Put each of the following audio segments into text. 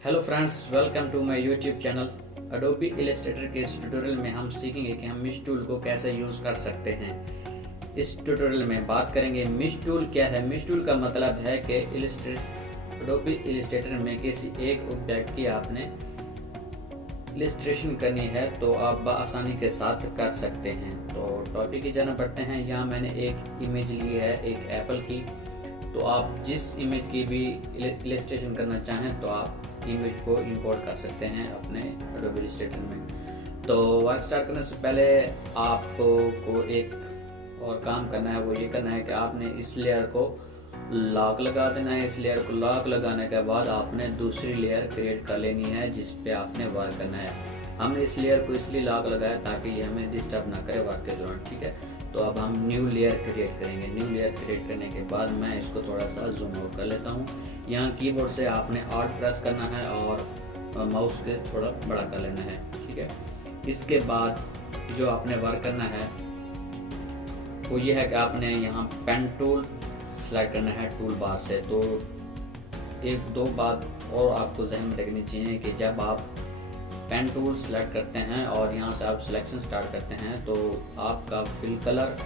Hello friends, welcome to my YouTube channel. Adobe Illustrator के इस tutorial में हम सीखेंगे कि हम मिश टूल को कैसे यूज़ कर सकते हैं। इस ट्यूटोरियल में बात करेंगे मिश टूल क्या है। मिश टूल का मतलब है कि अडोबी इलस्ट्रेटर में किसी एक ऑब्जेक्ट की आपने इलस्ट्रेशन करनी है तो आप आसानी के साथ कर सकते हैं। तो टॉपिक की जाना पड़ते हैं। यहाँ मैंने एक इमेज ली है, एक एप्पल की। तो आप जिस इमेज की भी इलस्ट्रेशन करना चाहें तो आप इमेज को इंपोर्ट कर सकते हैं अपने एडोबी इलस्ट्रेटर में। तो वर्क स्टार्ट करने से पहले आपको एक और काम करना है, वो ये करना है कि आपने इस लेयर को लॉक लगा देना है। इस लेयर को लॉक लगाने के बाद आपने दूसरी लेयर क्रिएट कर लेनी है जिस पे आपने वर्क करना है। हमने इस लेयर को इसलिए लॉक लगाया ताकि ये हमें डिस्टर्ब ना करे वर्क के दौरान, ठीक है। तो अब हम न्यू लेयर क्रिएट करेंगे। न्यू लेयर क्रिएट करने के बाद मैं इसको थोड़ा सा जूम आउट कर लेता हूँ। यहाँ कीबोर्ड से आपने ऑल्ट प्रेस करना है और माउस के थोड़ा बड़ा कर लेना है, ठीक है। इसके बाद जो आपने वर्क करना है वो ये है कि आपने यहाँ पेन टूल सेलेक्ट करना है टूल बार से। तो एक दो बात और आपको जहन में रखनी चाहिए कि जब आप पेन टूल सेलेक्ट करते हैं और यहाँ से आप सिलेक्शन स्टार्ट करते हैं तो आपका फिल कलर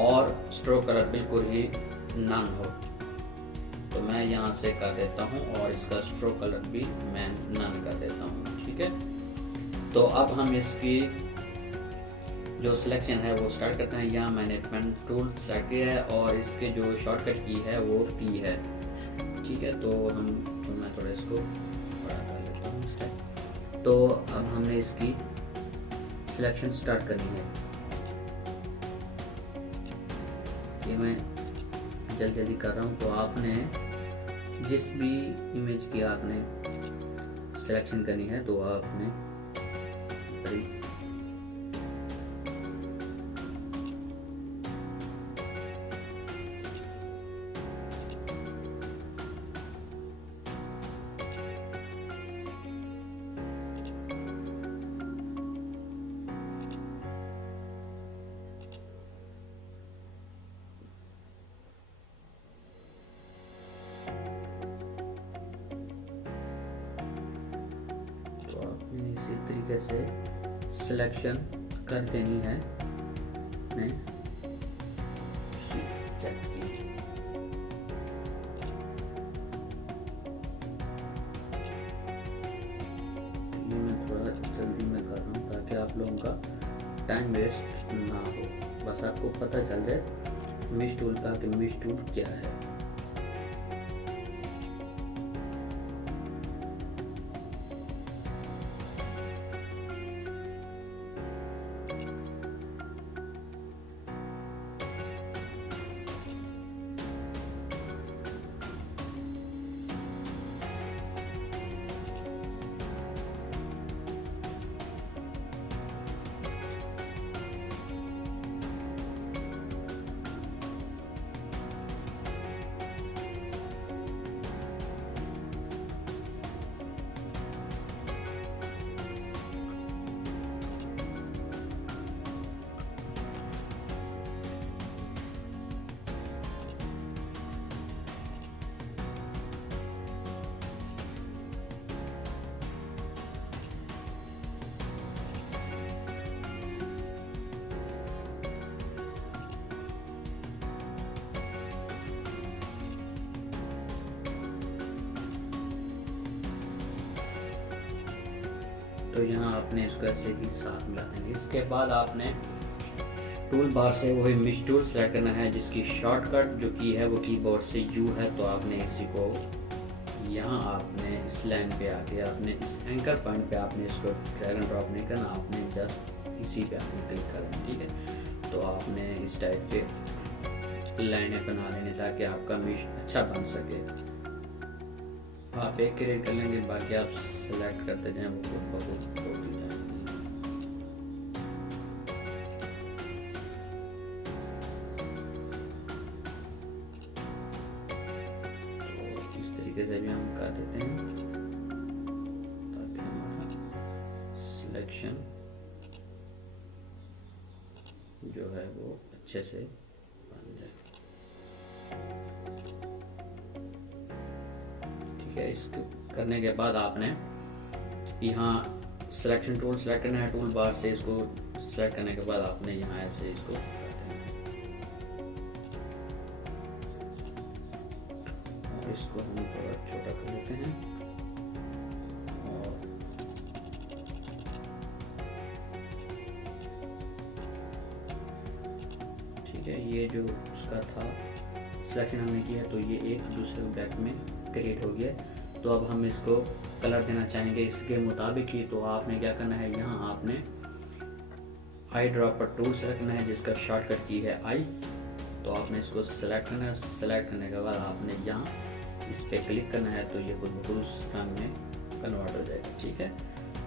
और स्ट्रोक कलर बिल्कुल ही नन हो। तो मैं यहाँ से कर देता हूँ और इसका स्ट्रोक कलर भी मैं नन कर देता हूँ, ठीक है। तो अब हम इसकी जो सिलेक्शन है वो स्टार्ट करते हैं। यहाँ मैंने पेन टूल सेलेक्ट किया है और इसके जो शॉर्टकट की है वो P है, ठीक है। तो मैं थोड़ा इसको बड़ा कर लेता हूँ इस टाइप। तो अब हमने इसकी सिलेक्शन स्टार्ट करनी है। ये मैं जल्दी जल्दी कर रहा हूँ। तो आपने जिस भी इमेज की आपने सिलेक्शन करनी है तो आपने इसी तरीके से सिलेक्शन कर देनी है। मैं थोड़ा जल्दी में कर रहा हूँ ताकि आप लोगों का टाइम वेस्ट ना हो, बस आपको पता चल जाए मिश टूल का कि मिश टूल क्या है। तो यहाँ आपने इसको ऐसे ही साथ मिला देंगे। इसके बाद आपने टूल बार से वही मिश टूल सेलेक्ट करना है जिसकी शॉर्टकट जो की है वो कीबोर्ड से U है। तो आपने इसी को यहाँ आपने इस लाइन पे आके आपने इस एंकर पॉइंट पे आपने इसको ड्रैग एंड ड्रॉप नहीं करना, आपने जस्ट इसी पे आपने क्लिक करना, ठीक है। तो आपने इस टाइप के लाइनें बना लेने ताकि आपका मिश अच्छा बन सके। आप एक क्रिएट कर लेंगे, बाकी आप सेलेक्ट करते जाएं, वो खुद ब खुद होती जाएंगी। तो इस तरीके से भी हम कर देते हैं ताकि हमारा सिलेक्शन जो है वो अच्छे से बन जाए, ठीक है। इसके करने के बाद आपने यहाँ सिलेक्शन टूल सेलेक्ट करना है। टूल बार से इसको सेलेक्ट करने के बाद आपने यहाँ ऐसे इसको और इसको हम थोड़ा छोटा कर देते हैं। और ठीक है, ये जो उसका था सिलेक्शन हमने किया तो ये एक दूसरे बैक में क्रिएट हो गया। तो अब हम इसको कलर देना चाहेंगे इसके मुताबिक ही। तो आपने क्या करना है, यहाँ आपने आई ड्रॉपर टूल सेलेक्ट करना है जिसका शॉर्टकट की है आई। तो आपने इसको सेलेक्ट करना है। सेलेक्ट करने के बाद आपने यहाँ इस पर क्लिक करना है तो ये खुद उस रंग में कन्वर्ट हो जाएगा। ठीक है,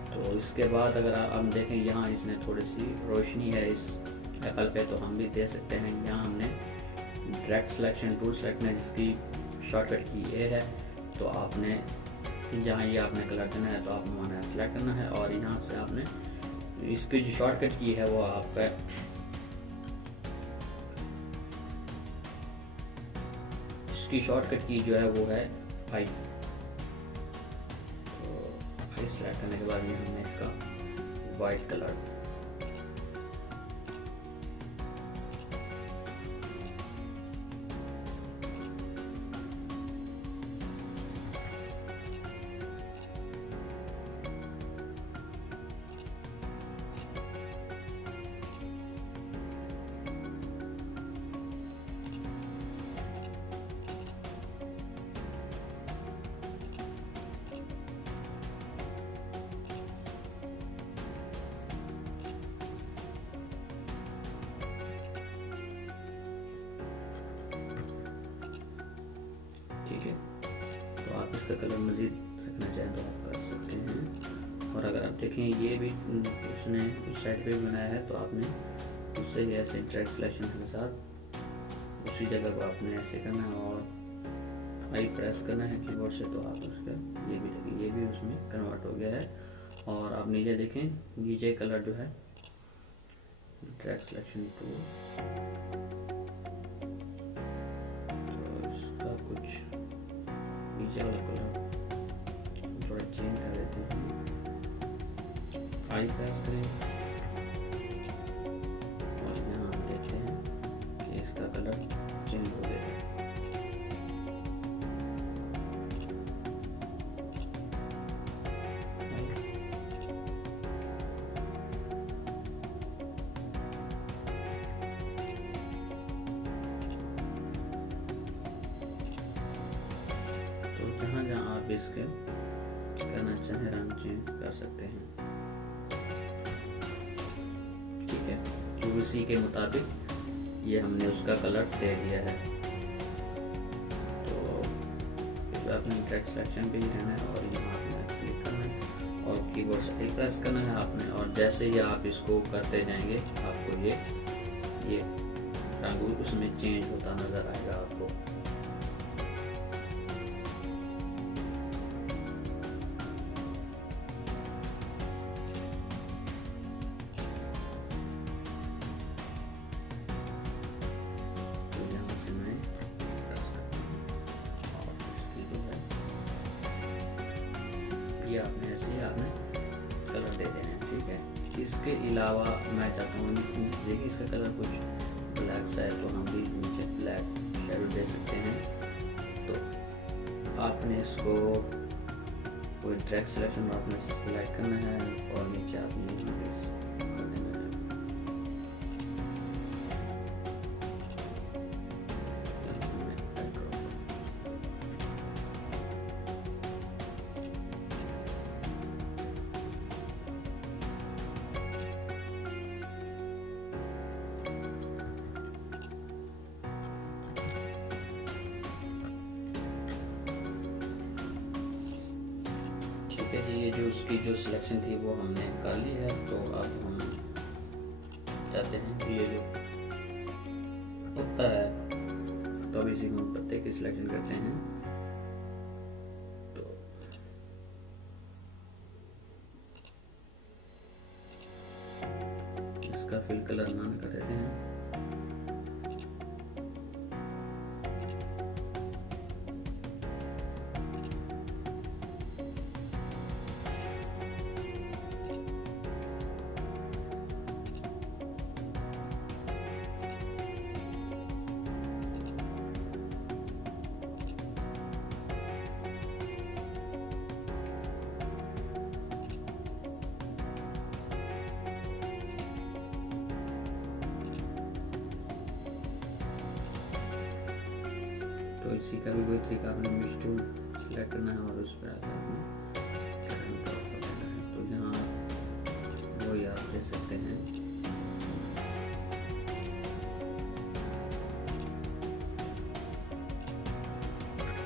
तो इसके बाद अगर हम देखें यहाँ इसने थोड़ी सी रोशनी है इस एप्पल पे, तो हम भी दे सकते हैं। यहाँ हमने डायरेक्ट सिलेक्शन टूल सेलेक्ट करना है जिसकी शॉर्टकट की ए है। तो आपने जहाँ ये आपने कलर देना है तो आपने वहाँ सेलेक्ट करना है और यहाँ से आपने इसकी जो शॉर्टकट की है वो आपका इसकी शॉर्टकट की जो है वो है आई। तो आई सेलेक्ट करने के बाद ये हमने इसका वाइट कलर ठीक है। तो आप इसका कलर मज़ीद रखना चाहें तो आप कर सकते हैं। और अगर आप देखें ये भी उसने उस साइड पे बनाया है तो आपने उससे ऐसे डायरेक्ट सिलेक्शन के साथ उसी जगह को आपने ऐसे करना है और आई प्रेस करना है कीबोर्ड से। तो आप उसका ये भी देखें ये भी उसमें कन्वर्ट हो गया है। और आप नीचे देखें नीचे कलर जो है डायरेक्ट सिलेक्शन टूल, तो इसका कुछ नीचे वाला कलर थोड़ा चेंज कर देते हैं। आई प्रेस करें और यहाँ हम देखते हैं कि इसका कलर चेंज हो गया है। जहाँ जहाँ आप इसके करना चाहें रंग चेंज कर सकते हैं। ठीक है, तो उसी के मुताबिक ये हमने उसका कलर दे दिया है। तो आपने डायरेक्ट सिलेक्शन पे ही रहना है और यहाँ आपने क्लिक करना है और कीबोर्ड से प्रेस करना है आपने। और जैसे ही आप इसको करते जाएंगे आपको ये रंग उसमें चेंज होता नज़र आएगा आपको। ये आपने ऐसे ही आपने कलर दे देना है। ठीक है, इसके अलावा मैं चाहता हूँ देखिए इसका कलर कुछ ब्लैक सा है तो हम भी नीचे ब्लैक शेडो दे सकते हैं। तो आपने इसको कोई डायरेक्ट सिलेक्शन में आपने सेलेक्ट करना है और नीचे आपने कर देना है। ठीक है जी, ये जो उसकी जो सिलेक्शन थी वो हमने कर ली है। तो अब हम चाहते हैं कि ये जो पत्ता है तो अब इसी में पत्ते की सिलेक्शन करते हैं। तो इसका फिल कलर नन कर देते हैं। तो इसी का भी वही तरीका, आपने मिश टूल सेलेक्ट करना है और उस पर आकर आपने ड्रैग कर देना है। तो यहाँ वही आप देख सकते हैं।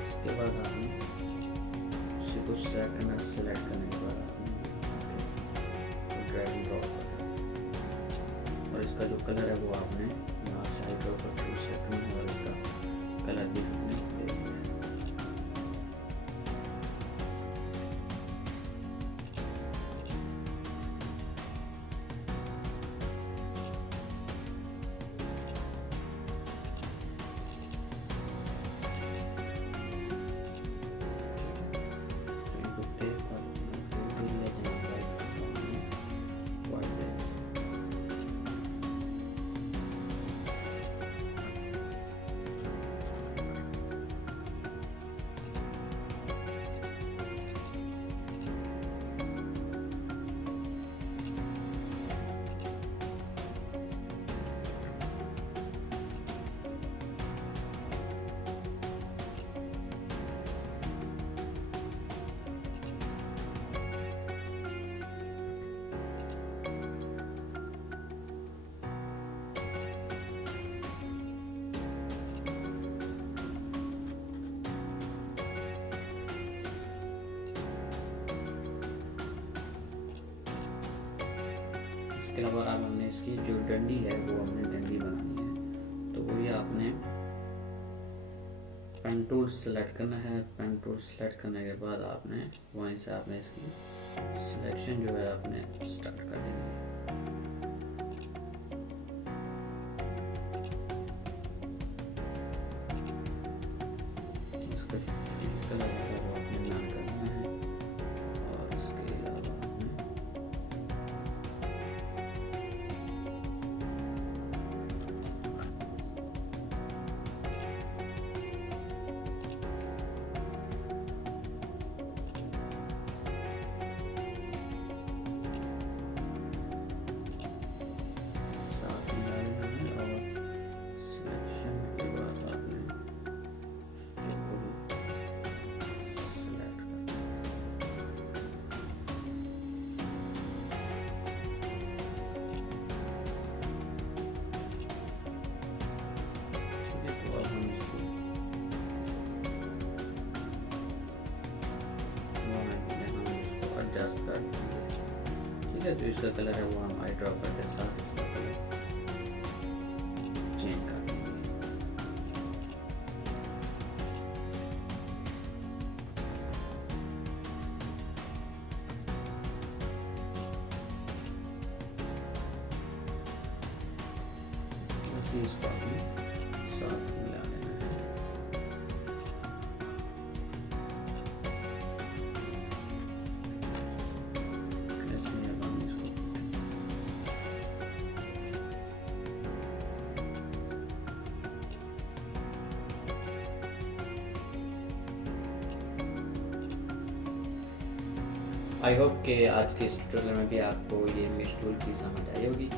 इसके बाद आपने उसी को सेलेक्ट करना है। सेलेक्ट करने के बाद आपने ड्रैग एंड ड्रॉप करना है और इसका जो कलर है वो आपने यहाँ साइड ड्रॉप पर चूज करना है और इसका कलर भी हमने दे दिया है। इसके अलावा अब हमने इसकी जो डंडी है वो हमने डंडी बनानी है। तो वही आपने पेन टूल सेलेक्ट करना है। पेन टूल सेलेक्ट करने के बाद आपने वहीं से आपने इसकी सिलेक्शन जो है आपने स्टार्ट कर देनी है। ठीक है, तो इसका कलर है वो हम आई ड्रॉप करके साथ इसका कलर चेंज कर देंगे। इसको आपने साथ मिला देना है। आई होप कि आज के इस ट्यूटोरियल में भी आपको ये मिश टूल की समझ आई होगी।